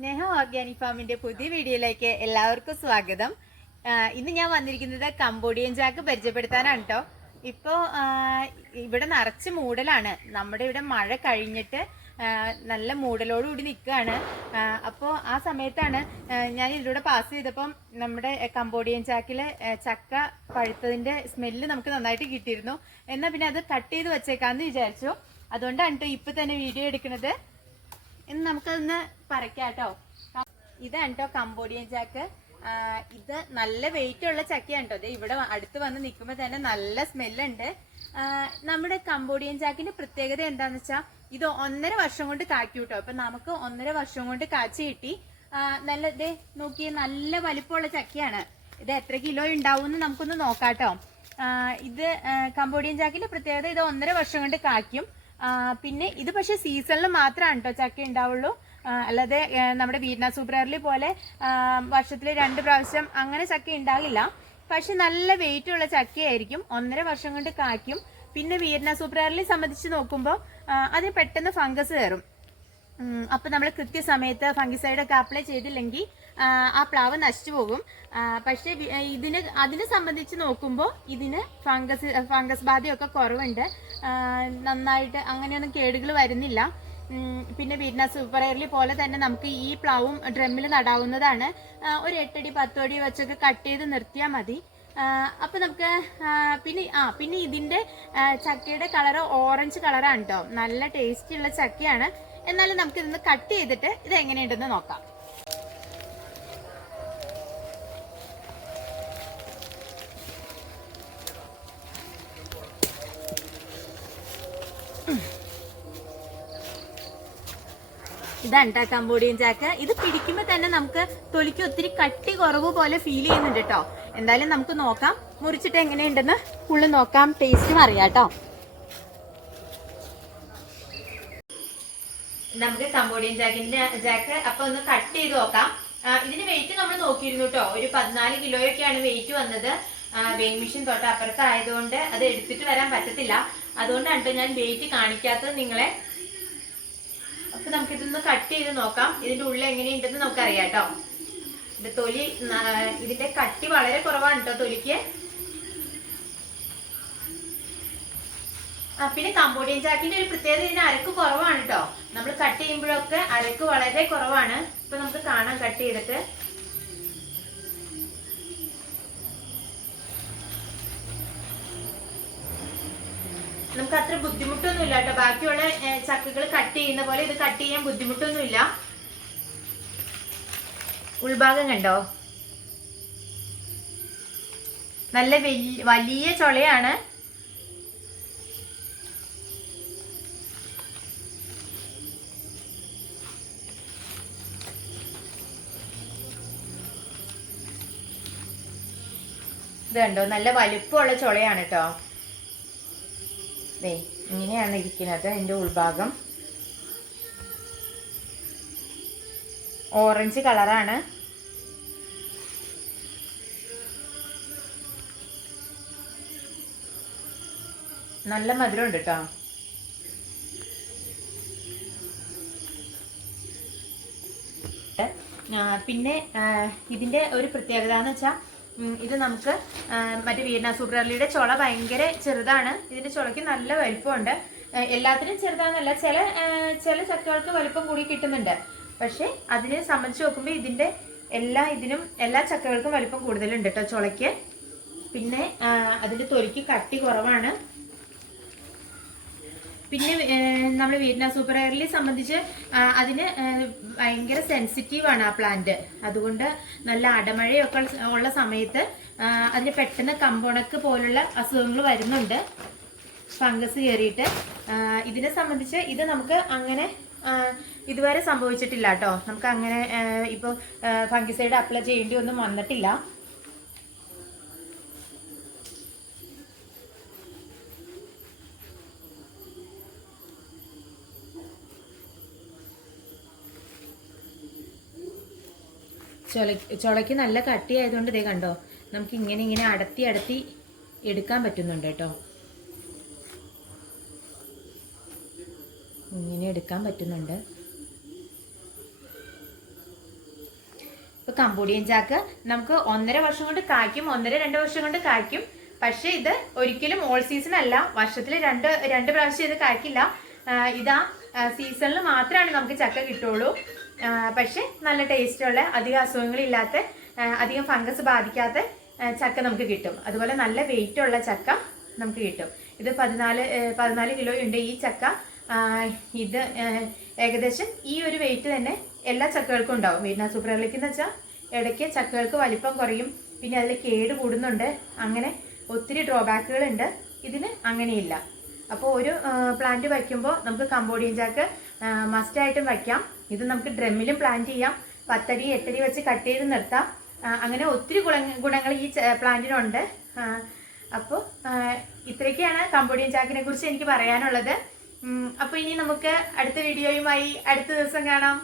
സ്നേഹ organic ഫാമിന്റെ പുതിയ വീഡിയോയിലേക്ക് എല്ലാവർക്കും സ്വാഗതം. ഇന്ന് ഞാൻ വന്നിരിക്കുന്നത് കംബോഡിയൻ ജാക്ക് പരിചയപ്പെടുത്താനാണ് കേട്ടോ. ഇപ്പോൾ ഇവിടെ നിറച്ച് മൂടലാണ്. നമ്മുടെ ഇവിടെ മഴ കഴിഞ്ഞിട്ട് നല്ല മൂടലോടുകൂടി നിൽക്കുകയാണ്. അപ്പോൾ ആ സമയത്താണ് ഞാൻ ഇതിലൂടെ പാസ് ചെയ്തപ്പം നമ്മുടെ കംബോഡിയൻ ജാക്കിൽ ചക്ക പഴുത്തതിൻ്റെ സ്മെല്ല് നമുക്ക് നന്നായിട്ട് കിട്ടിയിരുന്നു. എന്നാൽ പിന്നെ അത് കട്ട് ചെയ്ത് വെച്ചേക്കാമെന്ന് വിചാരിച്ചു. അതുകൊണ്ടാണ് കേട്ടോ ഇപ്പം തന്നെ വീഡിയോ എടുക്കുന്നത്. ഇന്ന് നമുക്കതൊന്ന് പറിക്കാം കേട്ടോ. ഇതാണ് കേട്ടോ കംബോഡിയൻ ചാക്ക്. ഇത് നല്ല വെയിറ്റ് ഉള്ള ചക്കയാണ് കേട്ടോ. ഇവിടെ അടുത്ത് വന്ന് നിൽക്കുമ്പോൾ തന്നെ നല്ല സ്മെല്ലുണ്ട്. നമ്മുടെ കംബോഡിയൻ ചാക്കിന്റെ പ്രത്യേകത എന്താന്ന് വെച്ചാൽ ഇത് 1.5 വർഷം കൊണ്ട് കായ്ക്കും കേട്ടോ. അപ്പൊ നമുക്ക് 1.5 വർഷം കൊണ്ട് കാച്ചി കിട്ടി. നല്ല ഇതേ നോക്കി നല്ല വലിപ്പമുള്ള ചക്കയാണ്. ഇത് എത്ര കിലോ ഉണ്ടാവും എന്ന് നമുക്കൊന്ന് നോക്കാട്ടോ. ഇത് കംബോഡിയൻ ചാക്കിന്റെ പ്രത്യേകത ഇത് 1.5 വർഷം കൊണ്ട് കായ്ക്കും. പിന്നെ ഇത് പക്ഷെ സീസണിൽ മാത്രമാണ് കേട്ടോ ചക്ക ഉണ്ടാവുള്ളൂ. അല്ലാതെ നമ്മുടെ വീറ്റ്നാ സൂപ്പർ പോലെ വർഷത്തിൽ 2 പ്രാവശ്യം അങ്ങനെ ചക്ക ഉണ്ടാകില്ല. പക്ഷെ നല്ല വെയിറ്റ് ഉള്ള ചക്കയായിരിക്കും. 1.5 വർഷം കൊണ്ട് കായ്ക്കും. പിന്നെ വീറ്റ്നാ സൂപ്പർ സംബന്ധിച്ച് നോക്കുമ്പോൾ അതിന് പെട്ടെന്ന് ഫംഗസ് കയറും. അപ്പൊ നമ്മൾ കൃത്യസമയത്ത് ഫംഗിസൈഡ് ഒക്കെ അപ്ലൈ ചെയ്തില്ലെങ്കിൽ ആ പ്ലാവ് നശിച്ചു പോകും. പക്ഷെ അതിനെ സംബന്ധിച്ച് നോക്കുമ്പോൾ ഇതിന് ഫംഗസ് ബാധയൊക്കെ കുറവുണ്ട്. നന്നായിട്ട് അങ്ങനെയൊന്നും കേടുകൾ വരുന്നില്ല. പിന്നെ വീറ്റ്നാ സൂപ്പർ പോലെ തന്നെ നമുക്ക് ഈ പ്ലാവും ഡ്രമ്മിൽ നടാവുന്നതാണ്. ഒരു 8 അടി 10 അടി വെച്ചൊക്കെ കട്ട് ചെയ്ത് നിർത്തിയാൽ മതി. അപ്പൊ നമുക്ക് പിന്നെ ഇതിന്റെ ചക്കയുടെ കളറ് ഓറഞ്ച് കളറാണ് കേട്ടോ. നല്ല ടേസ്റ്റി ഉള്ള ചക്കയാണ്. എന്നാലും നമുക്ക് ഇതൊന്ന് കട്ട് ചെയ്തിട്ട് ഇത് എങ്ങനെയുണ്ടെന്ന് നോക്കാം. ഇതാണ് കംബോഡിയൻ ചാക്ക്. ഇത് പിടിക്കുമ്പോൾ തന്നെ നമുക്ക് തൊലിക്ക് ഒത്തിരി കട്ടി കുറവ് പോലെ ഫീൽ ചെയ്യുന്നുണ്ട് കേട്ടോ. എന്തായാലും നമുക്ക് നോക്കാം, മുറിച്ചിട്ട് എങ്ങനെയുണ്ടെന്ന് ഫുള്ള് നോക്കാം, ടേസ്റ്റും അറിയാം കേട്ടോ. നമുക്ക് കംബോഡിയൻ ജാക്ക് അപ്പൊ ഒന്ന് കട്ട് ചെയ്ത് നോക്കാം. ഇതിന് വെയിറ്റ് നമ്മൾ നോക്കിയിരുന്നു കേട്ടോ. ഒരു 14 കിലോയൊക്കെയാണ് വെയിറ്റ് വന്നത്. വെയിങ് മെഷീൻ തൊട്ട് അപ്പുറത്തായതുകൊണ്ട് അത് എടുത്തിട്ട് വരാൻ പറ്റത്തില്ല. അതുകൊണ്ടാണ് കേട്ടോ ഞാൻ വെയിറ്റ് കാണിക്കാത്തത് നിങ്ങളെ. അപ്പൊ നമുക്കിതൊന്ന് കട്ട് ചെയ്ത് നോക്കാം. ഇതിന്റെ ഉള്ളിൽ എങ്ങനെയുണ്ടെന്ന് നമുക്കറിയാം കേട്ടോ. ഇത് തൊലി ഇതിന്റെ കട്ടി വളരെ കുറവാണ് കേട്ടോ തൊലിക്ക്. പിന്നെ കംബോഡിയൻ ചാക്കിന്റെ ഒരു പ്രത്യേകത ഇതിന് അരക്ക് കുറവാണ് കേട്ടോ. നമ്മൾ കട്ട് ചെയ്യുമ്പോഴൊക്കെ അരക്ക് വളരെ കുറവാണ്. ഇപ്പൊ നമുക്ക് കാണാം കട്ട് ചെയ്തിട്ട്. നമുക്ക് അത്ര ബുദ്ധിമുട്ടൊന്നുമില്ല കേട്ടോ. ബാക്കിയുള്ള ചക്കകൾ കട്ട് ചെയ്യുന്ന പോലെ ഇത് കട്ട് ചെയ്യാൻ ബുദ്ധിമുട്ടൊന്നുമില്ല. ഉൾഭാഗം കണ്ടോ, നല്ല വലിയ ചൊളയാണ്. ഇത് കണ്ടോ, നല്ല വലിപ്പമുള്ള ചൊളയാണ് കേട്ടോ. ഇങ്ങനെയാണ് ഇരിക്കുന്നത്. അതിന്റെ ഉൾഭാഗം ഓറഞ്ച് കളറാണ്. നല്ല മധുരം ഉണ്ട് കേട്ടോ. പിന്നെ ഇതിന്റെ ഒരു പ്രത്യേകത എന്ന് വെച്ചാൽ ഇത് നമുക്ക് മറ്റേ വീറ്റ്നാ സൂപ്പർ ചുള ഭയങ്കര ചെറുതാണ്. ഇതിന്റെ ചുളയ്ക്ക് നല്ല വലിപ്പമുണ്ട്. എല്ലാത്തിനും ചെറുതാണെന്നല്ല, ചില ചക്കകൾക്ക് വലിപ്പം കൂടി കിട്ടുന്നുണ്ട്. പക്ഷെ അതിനെ സംബന്ധിച്ച് നോക്കുമ്പോൾ എല്ലാ ചക്കകൾക്കും വലിപ്പം കൂടുതലുണ്ട് കേട്ടോ ചുളയ്ക്ക്. പിന്നെ അതിന്റെ തൊലിക്ക് കട്ടി കുറവാണ്. പിന്നെ നമ്മൾ വീറ്റ്നാ സൂപ്പർ സംബന്ധിച്ച് അതിന് ഭയങ്കര സെൻസിറ്റീവാണ് ആ പ്ലാന്റ്. അതുകൊണ്ട് നല്ല അടമഴയൊക്കെ ഉള്ള സമയത്ത് അതിന് പെട്ടെന്ന് കമ്പുണക്ക് പോലുള്ള അസുഖങ്ങൾ വരുന്നുണ്ട്, ഫംഗസ് കയറിയിട്ട്. ഇതിനെ സംബന്ധിച്ച് ഇത് നമുക്ക് അങ്ങനെ ഇതുവരെ സംഭവിച്ചിട്ടില്ല കേട്ടോ. നമുക്ക് അങ്ങനെ ഇപ്പോൾ ഫംഗിസൈഡ് അപ്ലൈ ചെയ്യേണ്ടി ഒന്നും വന്നിട്ടില്ല. ചുളയ്ക്ക് നല്ല കട്ടി ആയതുകൊണ്ട് ഇതേ കണ്ടോ, നമുക്ക് ഇങ്ങനെ അടത്തി എടുക്കാൻ പറ്റുന്നുണ്ട് കേട്ടോ. ഇങ്ങനെ എടുക്കാൻ പറ്റുന്നുണ്ട്. ഇപ്പൊ കംബോഡിയൻ ചാക്ക് നമുക്ക് 1.5 വർഷം കൊണ്ട് കായ്ക്കും, 1.5-2 വർഷം കൊണ്ട് കായ്ക്കും. പക്ഷെ ഇത് ഒരിക്കലും ഓൾ സീസൺ അല്ല, വർഷത്തിൽ രണ്ട് പ്രാവശ്യം ഇത് കായ്ക്കില്ല. ഇതാ സീസണിൽ മാത്രമാണ് നമുക്ക് ചക്ക കിട്ടുള്ളൂ. പക്ഷെ നല്ല ടേസ്റ്റുള്ള, അധികം അസുഖങ്ങളില്ലാത്ത, അധികം ഫംഗസ് ബാധിക്കാത്ത ചക്ക നമുക്ക് കിട്ടും. അതുപോലെ നല്ല വെയിറ്റ് ഉള്ള ചക്ക നമുക്ക് കിട്ടും. ഇത് 14 കിലോ ഉണ്ട് ഈ ചക്ക. ഇത് ഏകദേശം ഈ ഒരു വെയിറ്റ് തന്നെ എല്ലാ ചക്കകൾക്കും ഉണ്ടാവും. വീടിന സൂപ്പർ എന്ന് വെച്ചാൽ ഇടയ്ക്ക് ചക്കകൾക്ക് വലിപ്പം കുറയും, പിന്നെ അതിൽ കേട് കൂടുന്നുണ്ട്, അങ്ങനെ ഒത്തിരി ഡ്രോബാക്കുകൾ ഉണ്ട്. ഇതിന് അങ്ങനെയില്ല. അപ്പോൾ ഒരു പ്ലാന്റ് വയ്ക്കുമ്പോൾ നമുക്ക് കംബോഡിയൻ ചാക്ക് മസ്റ്റായിട്ടും വയ്ക്കാം. ഇത് നമുക്ക് ഡ്രമ്മിലും പ്ലാന്റ് ചെയ്യാം, 10 അടി 8 അടി വെച്ച് കട്ട് ചെയ്ത് നിർത്താം. അങ്ങനെ ഒത്തിരി ഗുണങ്ങൾ ഈ പ്ലാന്റിനുണ്ട്. അപ്പോൾ ഇത്രയൊക്കെയാണ് കംബോഡിയൻ ചാക്കിനെ കുറിച്ച് എനിക്ക് പറയാനുള്ളത്. അപ്പോൾ ഇനി നമുക്ക് അടുത്ത വീഡിയോയുമായി അടുത്ത ദിവസം കാണാം.